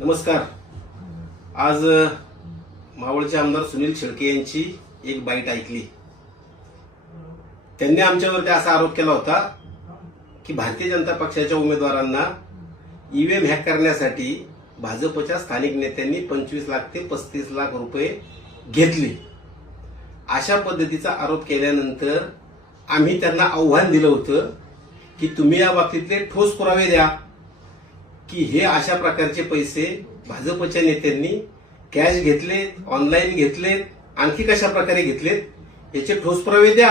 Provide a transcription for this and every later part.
नमस्कार। आज मावळचे आमदार सुनील शेळके यांची एक बाईट ऐकली। त्यांनी आमच्यावरती असा आरोप केला होता की भारतीय जनता पक्षाच्या उमेदवारांना ईव्हीएम हॅक करण्यासाठी भाजपच्या स्थानिक नेत्यांनी 25 लाख ते 35 लाख रुपये घेतले। अशा पद्धतीचा आरोप केल्यानंतर आम्ही त्यांना आव्हान दिलं होतं की तुम्ही या बाबतीतले ठोस पुरावे द्या की हे अशा प्रकारचे पैसे भाजपच्या नेत्यांनी कॅश घेतलेत, ऑनलाईन घेतलेत, आणखी कशा प्रकारे घेतलेत याचे ठोस पुरावे द्या,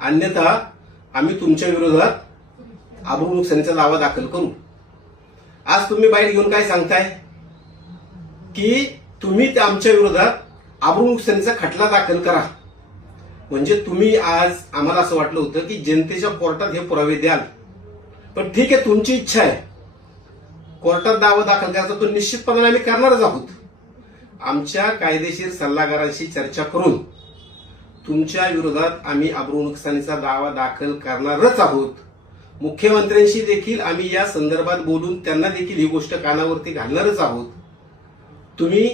अन्यथा आम्ही तुमच्या विरोधात अब्रू नुकसानीचा दावा दाखल करू। आज तुम्ही बाईट घेऊन काय सांगताय की तुम्ही आमच्या विरोधात अब्रू नुकसानीचा खटला दाखल करा। म्हणजे तुम्ही आज आम्हाला असं वाटलं होतं की जनतेच्या कोर्टात हे पुरावे द्याल, पण ठीक आहे, तुमची इच्छा आहे, कोर्टात दावा दाखल करायचा तो निश्चितपणे आम्ही करणारच आहोत। आमच्या कायदेशीर सल्लागारांशी चर्चा करून तुमच्या विरोधात आम्ही अब्रू नुकसानीचा दावा दाखल करणारच आहोत। मुख्यमंत्र्यांशी देखील आम्ही या संदर्भात बोलून त्यांना देखील ही गोष्ट कानावरती घालणारच आहोत। तुम्ही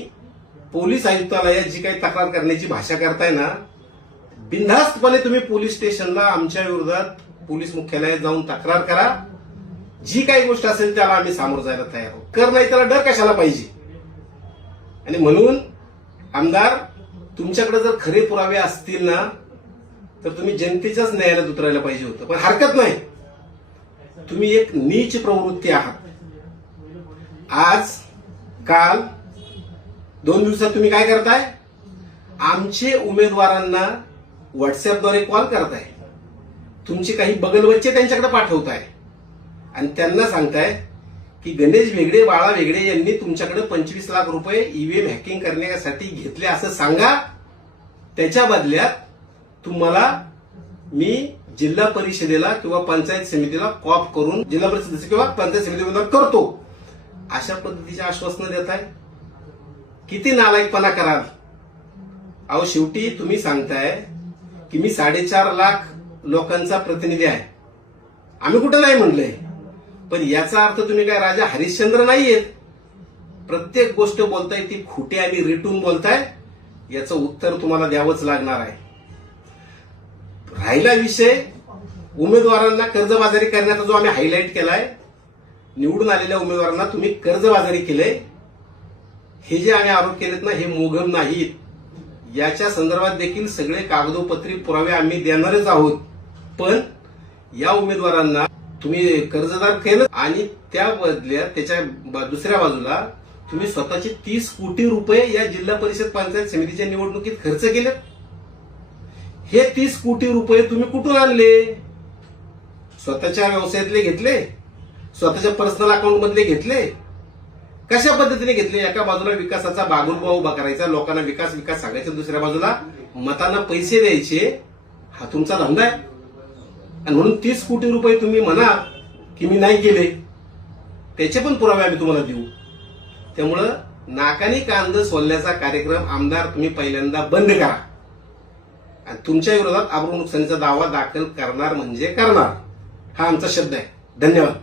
पोलीस आयुक्तालयात जी काही तक्रार करण्याची भाषा करताय ना, बिनधास्तपणे तुम्ही पोलीस स्टेशनला आमच्या विरोधात पोलीस मुख्यालयात जाऊन तक्रार करा। जी काही गोष्ट असेल त्याला आम्ही सामोरं जायला तयार आहोत। कर नाही त्याला डर कशाला पाहिजे। आणि म्हणून आमदार, तुमच्याकडे जर खरे पुरावे असतील ना तर तुम्ही जनतेच्याच न्यायालयात उतरायला पाहिजे होतं, पण हरकत नाही, तुम्ही एक नीच प्रवृत्ती आहात। आज काल 2 दिवसात तुम्ही काय करताय, आमचे उमेदवारांना व्हॉट्सअपद्वारे कॉल करताय, तुमचे काही बगलबच्चे त्यांच्याकडे पाठवताय आणि त्यांना सांगताय की गणेश वेगळे, बाळा वेगळे यांनी तुमच्याकडे 25 लाख रुपये ईव्हीएम हॅकिंग करण्यासाठी घेतले असं सांगा। त्याच्या बदल्यात तुम्हाला मी जिल्हा परिषदेला किंवा पंचायत समितीला कॉप करून जिल्हा परिषदेचे किंवा पंचायत समितीमध्ये करतो, अशा पद्धतीचे आश्वासनं देत आहे। किती नालायकपणा कराल। अहो, शेवटी तुम्ही सांगताय की मी 4.5 लाख लोकांचा प्रतिनिधी आहे। आम्ही कुठं नाही म्हणलंय, पण याचा अर्थ तुम्ही काय राजा हरिश्चंद्र नाहीयेत। प्रत्येक गोष्ट बोलताय ती खोटी आणि रेटून बोलताय, याचं उत्तर तुम्हाला द्यावंच लागणार आहे। राहिला विषय उमेदवारांना कर्जबाजारी करण्याचा, जो आम्ही हायलाईट केलाय, निवडून आलेल्या उमेदवारांना तुम्ही कर्जबाजारी केलंय, हे जे आम्ही आरोप केलेत ना, हे मोघम नाहीत। याच्या संदर्भात देखील सगळे कागदोपत्री पुरावे आम्ही देणारच आहोत। पण या उमेदवारांना तुम्ही कर्जदार केलं आणि त्या बदल्यात त्याच्या दुसऱ्या बाजूला तुम्ही स्वतःचे 30 कोटी रुपये या जिल्हा परिषद पंचायत समितीच्या निवडणुकीत खर्च केले। हे 30 कोटी रुपये तुम्ही कुठून आणले? स्वतःच्या व्यवसायातले घेतले, स्वतःच्या पर्सनल अकाउंट मधले घेतले, कशा पद्धतीने घेतले? एका बाजूला विकासाचा बागुलबा उभा करायचा, लोकांना विकास विकास सांगायचा, दुसऱ्या बाजूला मतांना पैसे द्यायचे, हा तुमचा धंदा आहे। आणि म्हणून 30 कोटी रुपये तुम्ही म्हणा की मी नाही केले, त्याचे पण पुरावे आम्ही तुम्हाला देऊ। त्यामुळं नाकाने कांद सोलण्याचा कार्यक्रम आमदार तुम्ही पहिल्यांदा बंद करा आणि तुमच्या विरोधात अब्रू नुकसानीचा दावा दाखल करणार म्हणजे करणार, हा आमचा शब्द आहे। धन्यवाद।